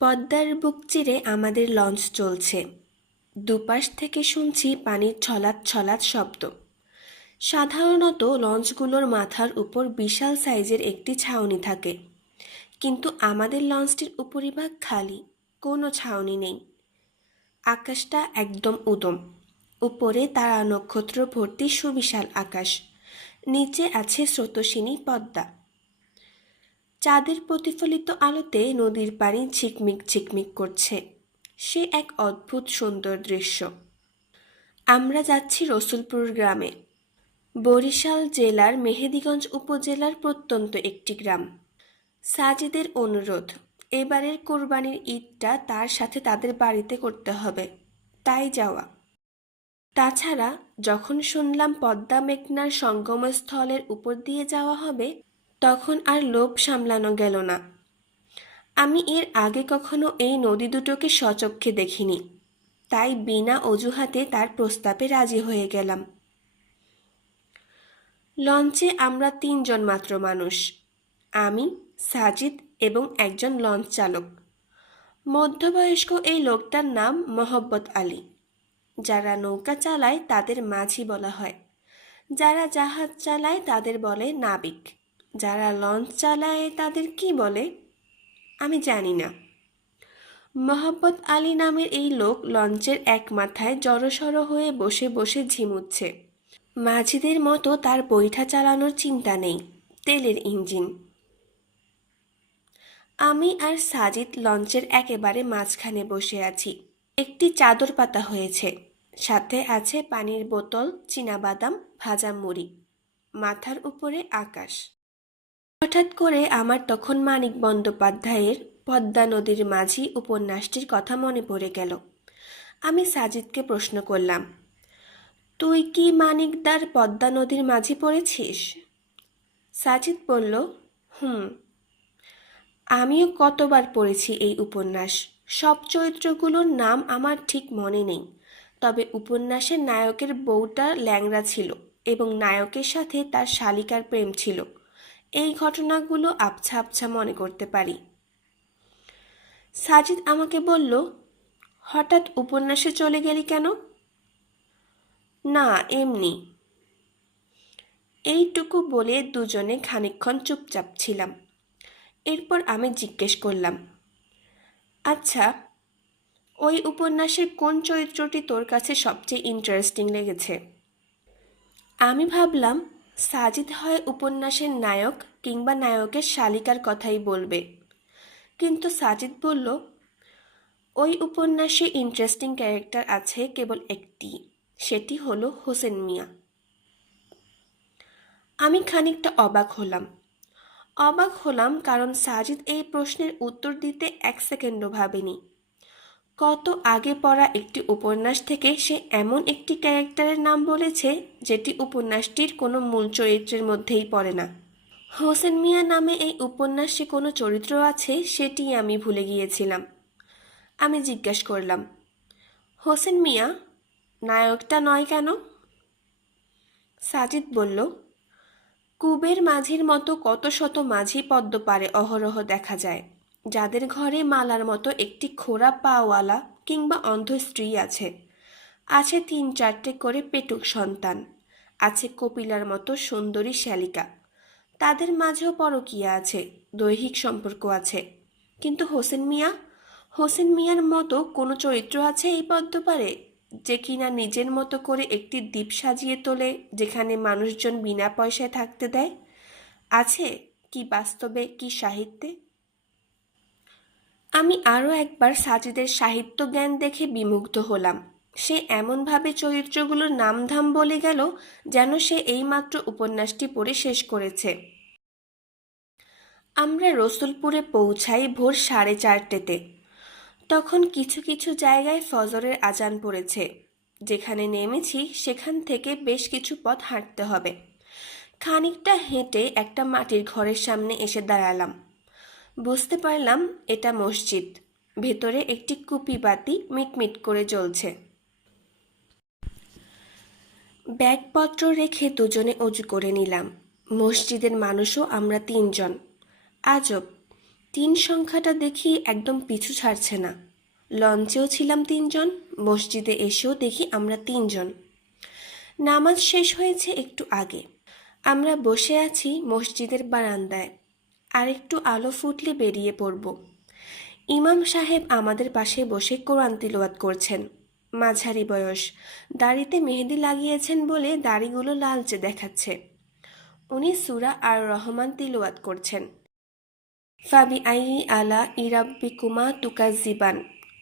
পদ্মার বুক চিরে আমাদের লঞ্চ চলছে। দুপাশ থেকে শুনছি পানির ছলাৎ ছলাৎ শব্দ। সাধারণত লঞ্চগুলোর মাথার উপর বিশাল সাইজের একটি ছাউনি থাকে, কিন্তু আমাদের লঞ্চটির উপরিভাগ খালি, কোনো ছাউনি নেই। আকাশটা একদম উদম, উপরে তারা নক্ষত্র ভর্তি সুবিশাল আকাশ, নিচে আছে স্রোতস্বিনী পদ্মা। চাঁদের প্রতিফলিত আলোতে নদীর পানি ঝিকমিক ঝিকমিক করছে। সে এক অদ্ভুত সুন্দর দৃশ্য। আমরা যাচ্ছি রসুলপুর গ্রামে, বরিশাল জেলার মেহেদীগঞ্জ উপজেলার প্রত্যন্ত একটি গ্রাম। সাজিদের অনুরোধ, এবারের কোরবানির ঈদটা তার সাথে তাদের বাড়িতে করতে হবে, তাই যাওয়া। তাছাড়া যখন শুনলাম পদ্মা মেঘনার সঙ্গমস্থলের উপর দিয়ে যাওয়া হবে, তখন আর লোভ সামলানো গেল না। আমি এর আগে কখনো এই নদী দুটোকে স্বচক্ষে দেখিনি, তাই বিনা অজুহাতে তার প্রস্তাবে রাজি হয়ে গেলাম। লঞ্চে আমরা ৩ জন মাত্র মানুষ, আমি, সাজিদ এবং একজন লঞ্চ চালক। মধ্যবয়স্ক এই লোকটার নাম মোহাব্বত আলী। যারা নৌকা চালায় তাদের মাঝি বলা হয়, যারা জাহাজ চালায় তাদের বলে নাবিক, যারা লঞ্চ চালায় তাদের কি বলে আমি জানি না। মোহাব্বত আলী নামের এই লোক লঞ্চের এক মাথায় জড়সড় হয়ে বসে বসে ঝিমুচ্ছে। মাঝিদের মতো তার বৈঠা চালানোর চিন্তা নেই, তেলের ইঞ্জিন। আমি আর সাজিদ লঞ্চের একেবারে মাঝখানে বসে আছি। একটি চাদর পাতা হয়েছে, সাথে আছে পানির বোতল, চীনাবাদাম, ভাজা মুড়ি। মাথার উপরে আকাশ। হঠাৎ করে আমার তখন মানিক বন্দ্যোপাধ্যায়ের পদ্মা নদীর মাঝি উপন্যাসটির কথা মনে পড়ে গেল। আমি সাজিদকে প্রশ্ন করলাম, তুই কি মানিকদার পদ্মা নদীর মাঝি পড়েছিস? সাজিদ বলল, হুম, আমিও কতবার পড়েছি এই উপন্যাস। সব চরিত্রগুলোর নাম আমার ঠিক মনে নেই, তবে উপন্যাসের নায়কের বউটা ল্যাংড়া ছিল এবং নায়কের সাথে তার শালিকার প্রেম ছিল। এই ঘটনাগুলো আবছা আবছা মনে করতে পারি। সাজিদ আমাকে বলল, হঠাৎ উপন্যাসে চলে গেলি কেন? না, এমনি। এইটুকু বলে দুজনে খানিকক্ষণ চুপচাপ ছিলাম। এরপর আমি জিজ্ঞেস করলাম, আচ্ছা, ওই উপন্যাসের কোন চরিত্রটি তোর কাছে সবচেয়ে ইন্টারেস্টিং লেগেছে? আমি ভাবলাম সাজিদ হয় উপন্যাসের নায়ক কিংবা নায়কের শালিকার কথাই বলবে, কিন্তু সাজিদ বলল, ওই উপন্যাসে ইন্টারেস্টিং ক্যারেক্টার আছে কেবল একটি, সেটি হলো হোসেন মিয়া। আমি খানিকটা অবাক হলাম কারণ সাজিদ এই প্রশ্নের উত্তর দিতে 1 সেকেন্ডও ভাবেনি। কত আগে পড়া একটি উপন্যাস থেকে সে এমন একটি ক্যারেক্টারের নাম বলেছে যেটি উপন্যাসটির কোনো মূল চরিত্রের মধ্যেই পড়ে না। হোসেন মিয়া নামে এই উপন্যাসে কোনো চরিত্র আছে সেটি আমি ভুলে গিয়েছিলাম। আমি জিজ্ঞাসা করলাম, হোসেন মিয়া নায়কটা নয় কেন? সাজিদ বলল, কুবের মাঝির মতো কত শত মাঝি পদ্ম পারে অহরহ দেখা যায়, যাদের ঘরে মালার মতো একটি খোড়া পাওয়ালা কিংবা অন্ধ স্ত্রী আছে, আছে 3-4টে করে পেটুক সন্তান, আছে কপিলার মতো সুন্দরী শ্যালিকা, তাদের মাঝেও পরকীয়া আছে, দৈহিক সম্পর্ক আছে। কিন্তু হোসেন মিয়ার মতো কোনো চরিত্র আছে এই পদ্মপারে, যে কিনা নিজের মতো করে একটি দ্বীপ সাজিয়ে তোলে যেখানে মানুষজন বিনা পয়সায় থাকতে দেয়? আছে কি বাস্তবে, কি সাহিত্যে? আমি আরও একবার সাজিদের সাহিত্য জ্ঞান দেখে বিমুগ্ধ হলাম। সে এমনভাবে চরিত্রগুলোর নামধাম বলে গেল যেন সে এইমাত্র উপন্যাসটি পড়ে শেষ করেছে। আমরা রসুলপুরে পৌঁছাই ভোর 4:30তে। তখন কিছু কিছু জায়গায় ফজরের আজান পড়েছে। যেখানে নেমেছি সেখান থেকে বেশ কিছু পথ হাঁটতে হবে। খানিকটা হেঁটে একটা মাটির ঘরের সামনে এসে দাঁড়ালাম। বুঝতে পারলাম এটা মসজিদ। ভেতরে একটি কুপি বাতি মিটমিট করে জ্বলছে। ব্যাগপত্র রেখে দুজনে অজু করে নিলাম। মসজিদের মানুষও আমরা 3 জন। আজব, তিন সংখ্যাটা দেখি একদম পিছু ছাড়ছে না। লঞ্চেও ছিলাম তিনজন, মসজিদে এসেও দেখি আমরা তিনজন। নামাজ শেষ হয়েছে একটু আগে। আমরা বসে আছি মসজিদের বারান্দায়। আর একটু আলো ফুটলে বেরিয়ে পড়ব। ইমাম সাহেব আমাদের পাশে বসে কোরআন তিলাওয়াত করছেন। মাঝারি বয়স, দাড়িতে মেহেদি লাগিয়েছেন বলে দাড়িগুলো লালচে দেখাচ্ছে। উনি সূরা আর রহমান তিলাওয়াত করছেন। ফাবি আই আলা ইরাব্বিকুমা তুকাজ্জিবান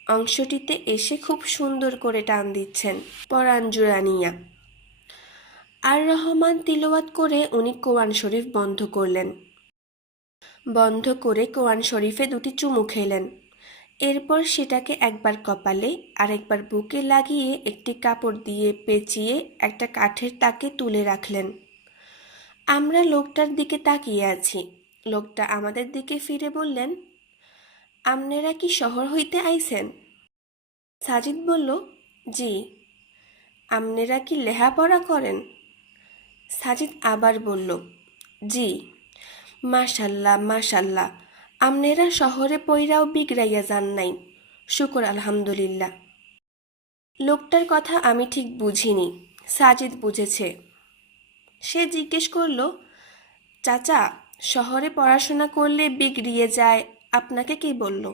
অংশটিতে এসে খুব সুন্দর করে টান দিচ্ছেন পরাণ জুরানিয়া। আর রহমান তিলাওয়াত করে উনি কোরআন শরীফ বন্ধ করলেন। বন্ধ করে কোরআন শরীফে দুটি চুমু খেলেন। এরপর সেটাকে একবার কপালে আর একবার বুকে লাগিয়ে একটি কাপড় দিয়ে পেঁচিয়ে একটা কাঠের তাকে তুলে রাখলেন। আমরা লোকটার দিকে তাকিয়ে আছি। লোকটা আমাদের দিকে ফিরে বললেন, আমনেরা কি শহর হইতে আইছেন? সাজিদ বলল, জি। আমনেরা কি লেহাপড়া করেন? সাজিদ আবার বলল, জি। মাশাল্লাহ মাশাল্লাহ, আমনেরা শহরে পইরাও বিগড়াইয়া যান নাই, শুকর আলহামদুলিল্লাহ। লোকটার কথা আমি ঠিক বুঝিনি, সাজিদ বুঝেছে। সে জিজ্ঞেস করল, চাচা, শহরে পড়াশোনা করলে বিগড়িয়ে যায়, আপনাকে কি বলল?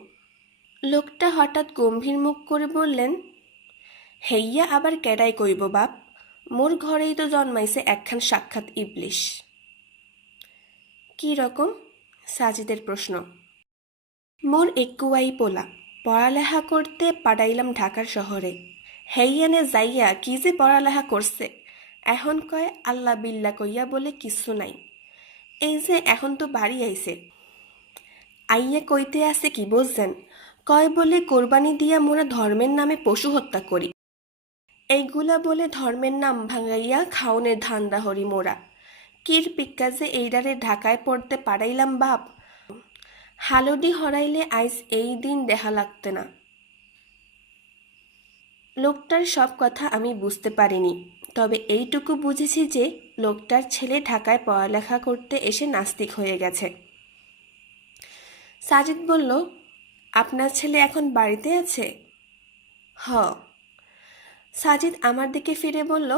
লোকটা হঠাৎ গম্ভীর মুখ করে বললেন, হেইয়া আবার কেডাই কইব বাপ, মোর ঘরেই তো জন্মাইছে একখান সাক্ষাৎ ইবলিশ। কি রকম? সাজিদের প্রশ্ন। মোর একুয়াই পোলা, পড়ালেখা করতে পাঠাইলাম ঢাকার শহরে। হেইয়ানে যাইয়া কি যে পড়ালেখা করছে, এখন কয় আল্লাহ বিল্লা কইয়া বলে কিচ্ছু নাই। এই যে এখন তো বাড়ি আইছে, আইয়া কইতে আছে কি বুঝছেন, কয় বলে কোরবানি দিয়া মোরা ধর্মের নামে পশু হত্যা করি। এইগুলা বলে ধর্মের নাম ভাঙাইয়া খাওনের ধান্দা হরি মোরা। কির পিক্কা যে এইডারে ঢাকায় পড়তে পারাইলাম বাপ, হালডি হরাইলে আইস এই দিন দেখা লাগতে না। লোকটার সব কথা আমি বুঝতে পারিনি, তবে এইটুকু বুঝেছি যে লোকটার ছেলে ঢাকায় পড়ালেখা করতে এসে নাস্তিক হয়ে গেছে। সাজিদ বলল, আপনার ছেলে এখন বাড়িতে আছে? হ। সাজিদ আমার দিকে ফিরে বলল,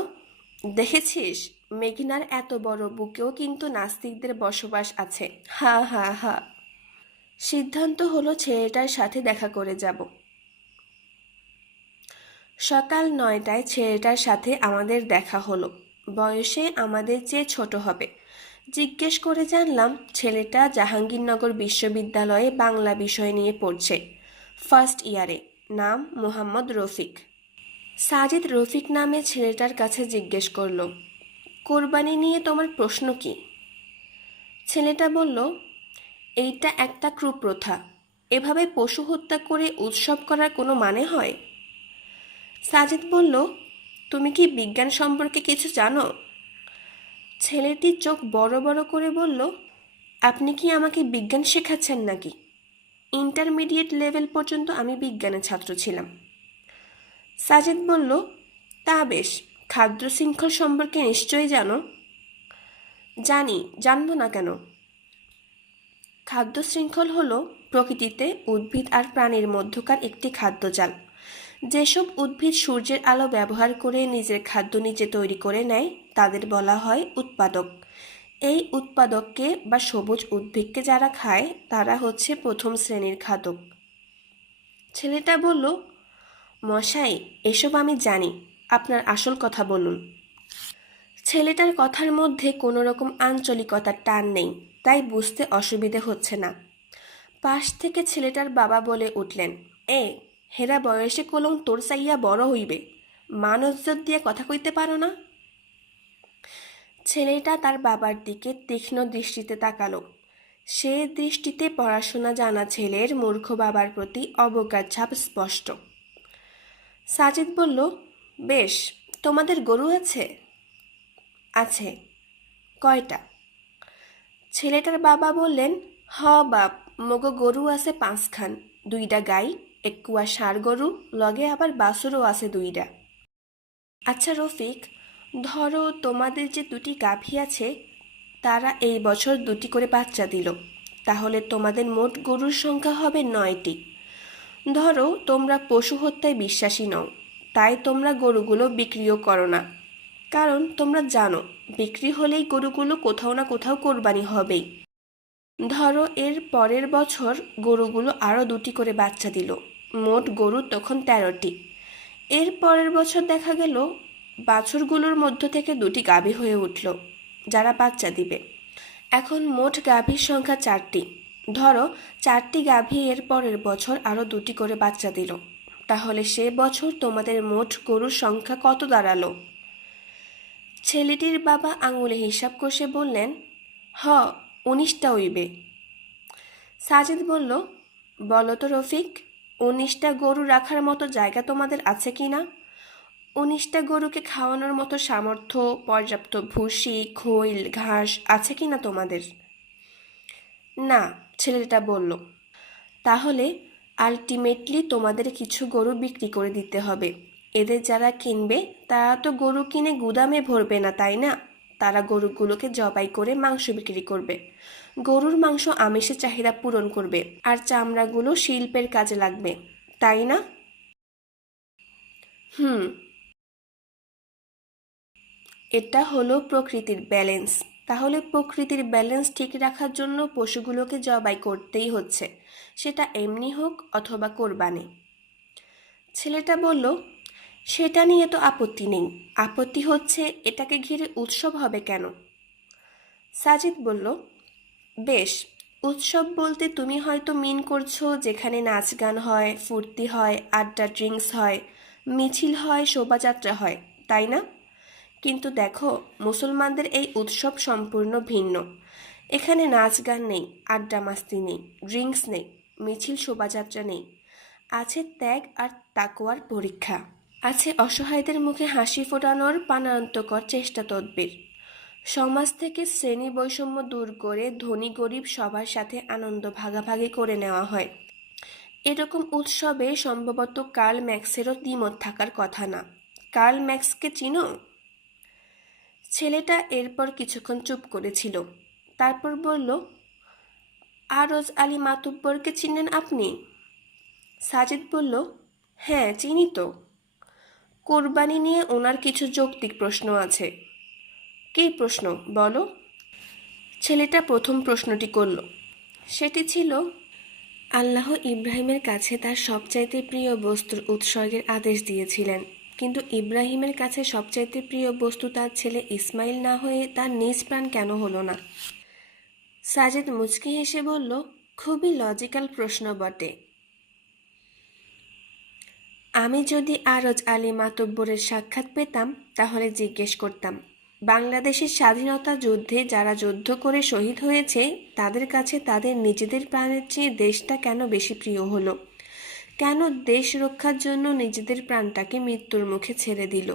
দেখেছিস, মেঘনার এত বড় বুকেও কিন্তু নাস্তিকদের বসবাস আছে। হা হা হা। সিদ্ধান্ত হলো ছেলেটার সাথে দেখা করে যাব। সকাল 9টায় ছেলেটার সাথে আমাদের দেখা হলো। বয়সে আমাদের চেয়ে ছোট হবে। জিজ্ঞেস করে জানলাম ছেলেটা জাহাঙ্গীরনগর বিশ্ববিদ্যালয়ে বাংলা বিষয় নিয়ে পড়ছে, ফার্স্ট ইয়ারে। নাম মোহাম্মদ রফিক। সাজিদ রফিক নামে ছেলেটার কাছে জিজ্ঞেস করল, কোরবানি নিয়ে তোমার প্রশ্ন কি? ছেলেটা বলল, এইটা একটা কুপ্রথা, এভাবে পশু হত্যা করে উৎসব করার কোনো মানে হয়? সাজিদ বলল, তুমি কি বিজ্ঞান সম্পর্কে কিছু জানো? ছেলেটি চোখ বড় বড় করে বলল, আপনি কি আমাকে বিজ্ঞান শেখাচ্ছেন নাকি? ইন্টারমিডিয়েট লেভেল পর্যন্ত আমি বিজ্ঞানের ছাত্র ছিলাম। সাজিদ বলল, তা বেশ, খাদ্য শৃঙ্খল সম্পর্কে নিশ্চয়ই জানো। জানি, জানবো না কেন? খাদ্য শৃঙ্খল হলো প্রকৃতিতে উদ্ভিদ আর প্রাণীর মধ্যকার একটি খাদ্যজাল। যেসব উদ্ভিদ সূর্যের আলো ব্যবহার করে নিজের খাদ্য নিজে তৈরি করে নেয় তাদের বলা হয় উৎপাদক। এই উৎপাদককে বা সবুজ উদ্ভিদকে যারা খায় তারা হচ্ছে প্রথম শ্রেণীর খাদক। ছেলেটা বলল, মশাই, এসব আমি জানি, আপনার আসল কথা বলুন। ছেলেটার কথার মধ্যে কোনো রকম আঞ্চলিকতার টান নেই, তাই বুঝতে অসুবিধে হচ্ছে না। পাশ থেকে ছেলেটার বাবা বলে উঠলেন, হেরা বয়সে কলম তোর চাইয়া বড় হইবে, মান ইজ্জত দিয়ে কথা কইতে পারো না? ছেলেটা তার বাবার দিকে তীক্ষ্ণ দৃষ্টিতে তাকালো। সে দৃষ্টিতে পড়াশোনা জানা ছেলের মূর্খ বাবার প্রতি অবজ্ঞার ছাপ স্পষ্ট। সাজিদ বলল, বেশ, তোমাদের গরু আছে? আছে। কয়টা? ছেলেটার বাবা বললেন, হ বাপ, মগো গরু আছে 5খান, 2টা গাই, একুয়া ষাঁড় গরু, লগে আবার বাছুরও আছে 2টা। আচ্ছা রফিক, ধরো তোমাদের যে 2টি গাভী আছে, তারা এই বছর 2টি করে বাচ্চা দিল, তাহলে তোমাদের মোট গরুর সংখ্যা হবে 9টি। ধরো তোমরা পশু হত্যায় বিশ্বাসী নও, তাই তোমরা গরুগুলো বিক্রিও করো না, কারণ তোমরা জানো বিক্রি হলেই গরুগুলো কোথাও না কোথাও কোরবানি হবেই। ধরো এর পরের বছর গরুগুলো আরও 2টি করে বাচ্চা দিল, মোট গরু তখন 13টি। এর পরের বছর দেখা গেল বাছুরগুলোর মধ্য থেকে 2টি গাভী হয়ে উঠল, যারা বাচ্চা দিবে। এখন মোট গাভীর সংখ্যা 4টি। ধরো 4টি গাভী এর পরের বছর আরও 2টি করে বাচ্চা দিল, তাহলে সে বছর তোমাদের মোট গরুর সংখ্যা কত দাঁড়ালো? ছেলেটির বাবা আঙুলে হিসাব কষে বললেন, 19টা হইবে। সাজিদ বলল, বলো তো রফিক, 19টা গরু রাখার মতো জায়গা তোমাদের আছে কি না? 19টা গরুকে খাওয়ানোর মতো সামর্থ্য, পর্যাপ্ত ভুসি, খৈল, ঘাস আছে কি না তোমাদের? না, ছেলেটা বলল। তাহলে আলটিমেটলি তোমাদের কিছু গরু বিক্রি করে দিতে হবে। এদের যারা কিনবে তারা তো গরু কিনে গুদামে ভরবে না, তাই না? তারা গরুগুলোকে জবাই করে মাংস বিক্রি করবে। গরুর মাংস আমিষের চাহিদা পূরণ করবে, আর চামড়াগুলো শিল্পের কাজে লাগবে, তাই না? হুম, এটা হলো প্রকৃতির ব্যালেন্স। তাহলে প্রকৃতির ব্যালেন্স ঠিক রাখার জন্য পশুগুলোকে জবাই করতেই হচ্ছে, সেটা এমনি হোক অথবা কোরবানি। ছেলেটা বলল, সেটা নিয়ে তো আপত্তি নেই, আপত্তি হচ্ছে এটাকে ঘিরে উৎসব হবে কেন? সাজিদ বলল, বেশ, উৎসব বলতে তুমি হয়তো মিন করছো যেখানে নাচ গান হয়, ফুর্তি হয়, আড্ডা, ড্রিঙ্কস হয়, মিছিল হয়, শোভাযাত্রা হয়, তাই না? কিন্তু দেখো, মুসলমানদের এই উৎসব সম্পূর্ণ ভিন্ন। এখানে নাচ গান নেই, আড্ডা মাস্তি নেই, ড্রিঙ্কস নেই, মিছিল শোভাযাত্রা নেই। আছে ত্যাগ আর তাকওয়ার পরীক্ষা। আছে অসহায়দের মুখে হাসি ফোটানোর প্রাণান্তকর চেষ্টা তদবির। সমাজ থেকে শ্রেণী বৈষম্য দূর করে ধনী গরিব সবার সাথে আনন্দ ভাগাভাগি করে নেওয়া হয়। এরকম উৎসবে সম্ভবত কার্ল ম্যাক্সেরও দ্বিমত থাকার কথা না। কার্ল ম্যাক্সকে চিনো? ছেলেটা এরপর কিছুক্ষণ চুপ করেছিল, তারপর বলল, আরজ আলী মাতুব্বরকে চিনেন আপনি? সাজিদ বলল, হ্যাঁ চিনি তো। কোরবানি নিয়ে ওনার কিছু যৌক্তিক প্রশ্ন আছে। কী প্রশ্ন বলো? ছেলেটা প্রথম প্রশ্নটি করল। সেটি ছিল, আল্লাহ ইব্রাহিমের কাছে তার সবচাইতে প্রিয় বস্তুর উৎসর্গের আদেশ দিয়েছিলেন, কিন্তু ইব্রাহিমের কাছে সবচাইতে প্রিয় বস্তু তার ছেলে ইসমাইল না হয়ে তার নিজ প্রাণ কেন হলো না? সাজিদ মুচকি হেসে বলল, খুবই লজিক্যাল প্রশ্ন বটে। আমি যদি আরজ আলী মাতব্বরের সাক্ষাৎ পেতাম তাহলে জিজ্ঞেস করতাম, বাংলাদেশের স্বাধীনতা যুদ্ধে যারা যুদ্ধ করে শহীদ হয়েছে তাদের কাছে তাদের নিজেদের প্রাণের চেয়ে দেশটা কেন বেশি প্রিয় হলো? কেন দেশ রক্ষার জন্য নিজেদের প্রাণটাকে মৃত্যুর মুখে ছেড়ে দিল?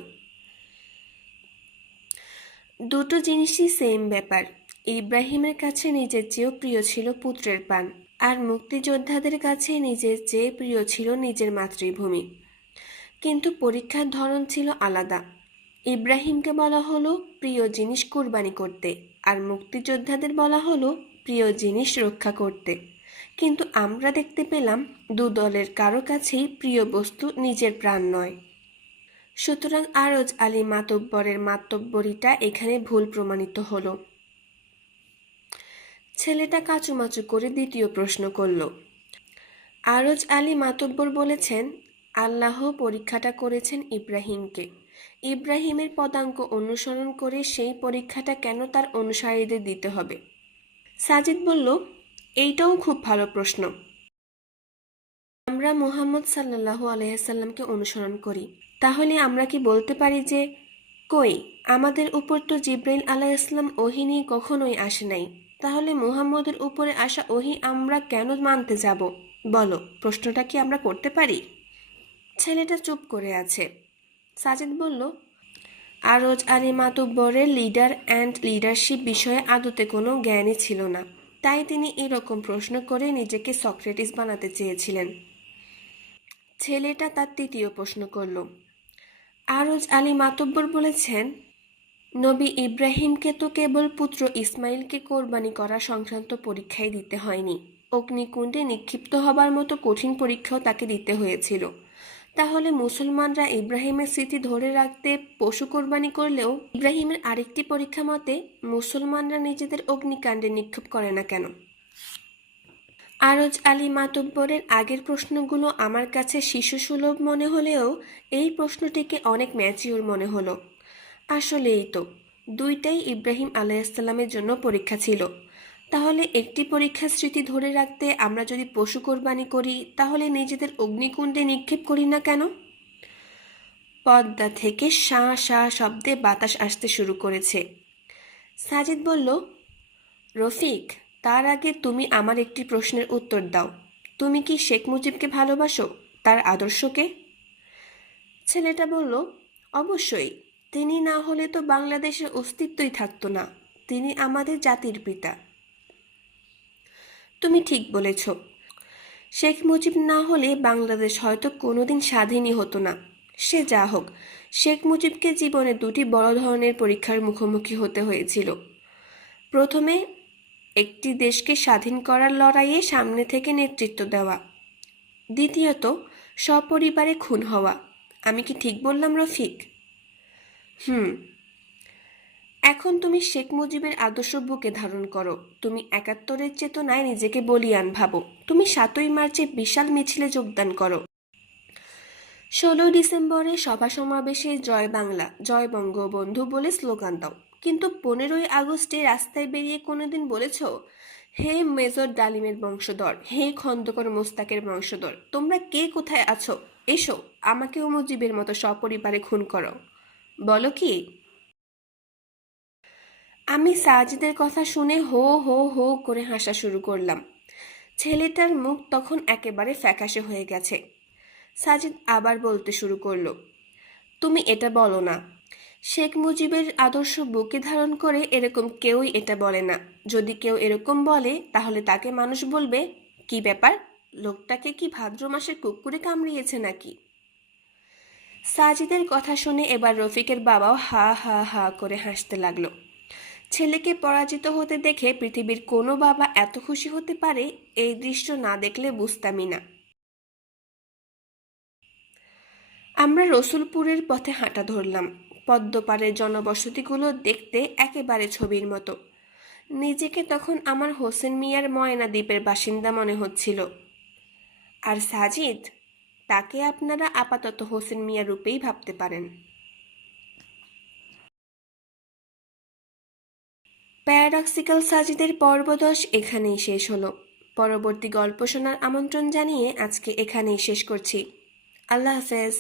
দুটো জিনিসই সেম ব্যাপার। ইব্রাহিমের কাছে নিজের চেয়েও প্রিয় ছিল পুত্রের প্রাণ, আর মুক্তিযোদ্ধাদের কাছে নিজের চেয়ে প্রিয় ছিল নিজের মাতৃভূমি। কিন্তু পরীক্ষার ধরন ছিল আলাদা। ইব্রাহিমকে বলা হলো প্রিয় জিনিস কুরবানি করতে, আর মুক্তিযোদ্ধাদের বলা হলো প্রিয় জিনিস রক্ষা করতে। কিন্তু আমরা দেখতে পেলাম দু দলের কারো কাছেই প্রিয় বস্তু নিজের প্রাণ নয়। সুতরাং আরজ আলী মাতব্বরের মাতব্বরিটা এখানে ভুল প্রমাণিত হলো। ছেলেটা কাচুমাচু করে দ্বিতীয় প্রশ্ন করল। আরজ আলী মাতব্বর বলেছেন, আল্লাহ পরীক্ষাটা করেছেন ইব্রাহিমকে। ইব্রাহিমের পদাঙ্ক অনুসরণ করে সেই পরীক্ষাটা কেন তার অনুসারীদের দিতে হবে? সাজিদ বলল, এইটাও খুব ভালো প্রশ্ন। আমরা মুহাম্মদ সাল্লাল্লাহু আলাইসাল্লামকে অনুসরণ করি, তাহলে আমরা কি বলতে পারি যে, কই, আমাদের উপর তো জিব্রাইল আলাইহিসসালাম ওহী নিয়ে কখনোই আসে নাই, তাহলে মুহাম্মদের উপরে আসা ওহী আমরা কেন মানতে যাব? বলো, প্রশ্নটা কি আমরা করতে পারি? ছেলেটা চুপ করে আছে। সাজিদ বলল, আরজ আলী মাতব্বরের লিডার অ্যান্ড লিডারশিপ বিষয়ে আদতে কোনো জ্ঞানই ছিল না, তাই তিনি এরকম প্রশ্ন করে নিজেকে সক্রেটিস বানাতে চেয়েছিলেন। ছেলেটা তার তৃতীয় প্রশ্ন করল। আরজ আলী মাতব্বর বলেছেন, নবী ইব্রাহিমকে তো কেবল পুত্র ইসমাইলকে কোরবানি করা সংক্রান্ত পরীক্ষাই দিতে হয়নি, অগ্নিকুণ্ডে নিক্ষিপ্ত হবার মতো কঠিন পরীক্ষাও তাকে দিতে হয়েছিল। তাহলে মুসলমানরা ইব্রাহিমের স্মৃতি ধরে রাখতে পশু কোরবানি করলেও ইব্রাহিমের আরেকটি পরীক্ষা মতে মুসলমানরা নিজেদের অগ্নিকাণ্ডে নিক্ষেপ করে না কেন? আরজ আলী মাতব্বরের আগের প্রশ্নগুলো আমার কাছে শিশুসুলভ মনে হলেও এই প্রশ্নটিকে অনেক ম্যাচিউর মনে হলো। আসলেই তো, দুইটাই ইব্রাহিম আলাইহিসসালামের জন্য পরীক্ষা ছিল। তাহলে একটি পরীক্ষার স্মৃতি ধরে রাখতে আমরা যদি পশু কোরবানি করি, তাহলে নিজেদের অগ্নিকুণ্ডে নিক্ষেপ করি না কেন? পর্দা থেকে শাঁ শাঁ শব্দে বাতাস আসতে শুরু করেছে। সাজিদ বলল, রফিক, তার আগে তুমি আমার একটি প্রশ্নের উত্তর দাও। তুমি কি শেখ মুজিবকে ভালোবাসো, তার আদর্শকে? ছেলেটা বলল, অবশ্যই। তিনি না হলে তো বাংলাদেশের অস্তিত্বই থাকতো না। তিনি আমাদের জাতির পিতা। তুমি ঠিক বলেছ। শেখ মুজিব না হলে বাংলাদেশ হয়তো কোনোদিন স্বাধীনই হতো না। সে যা হোক, শেখ মুজিবকে জীবনে দুটি বড় ধরনের পরীক্ষার মুখোমুখি হতে হয়েছিল। প্রথমে একটি দেশকে স্বাধীন করার লড়াইয়ে সামনে থেকে নেতৃত্ব দেওয়া, দ্বিতীয়ত সপরিবারে খুন হওয়া। আমি কি ঠিক বললাম রফিক? এখন তুমি শেখ মুজিবের আদর্শ বুকে ধারণ করো। তুমি ৭১-এর চেতনায় নিজেকে বলিয়ান ভাবো। তুমি ৭ই মার্চে বিশাল মিছিলে যোগদান করো। ১৬ ডিসেম্বরে সভা সমাবেশে জয় বাংলা, জয় বঙ্গবন্ধু বলে স্লোগান দাও। কিন্তু ১৫ই আগস্টে রাস্তায় বেরিয়ে কোনোদিন বলেছ, হে মেজর ডালিমের বংশধর, হে খন্দকার মোস্তাকের বংশধর, তোমরা কে কোথায় আছো? এসো, আমাকেও মুজিবের মতো সপরিবারে খুন করো। বলো কি? আমি সাজিদের কথা শুনে হো হো হো করে হাসা শুরু করলাম। ছেলেটার মুখ তখন একেবারে ফ্যাকাশে হয়ে গেছে। সাজিদ আবার বলতে শুরু করলো, তুমি এটা বলো না। শেখ মুজিবের আদর্শ বুকে ধারণ করে এরকম কেউই এটা বলে না। যদি কেউ এরকম বলে, তাহলে তাকে মানুষ বলবে, কি ব্যাপার, লোকটাকে কি ভাদ্র মাসের কুকুরে কামড়িয়েছে নাকি? সাজিদের কথা শুনে এবার রফিকের বাবাও হা হা হা করে হাসতে লাগলো। ছেলেকে পরাজিত হতে দেখে পৃথিবীর কোনো বাবা এত খুশি হতে পারে, এই দৃশ্য না দেখলে বুঝতামই না। আমরা রসুলপুরের পথে হাঁটা ধরলাম। পদ্মপাড়ের জনবসতিগুলো দেখতে একেবারে ছবির মতো। নিজেকে তখন আমার হোসেন মিয়ার ময়না দ্বীপের বাসিন্দা মনে হচ্ছিল। আর সাজিদ, তাকে আপনারা আপাতত হোসেন মিয়া রূপেই ভাবতে পারেন। প্যারাডক্সিক্যাল সাজিদের পর্ব ১০ এখানেই শেষ হলো। পরবর্তী গল্প শোনার আমন্ত্রণ জানিয়ে আজকে এখানেই শেষ করছি। আল্লাহ হাফেজ।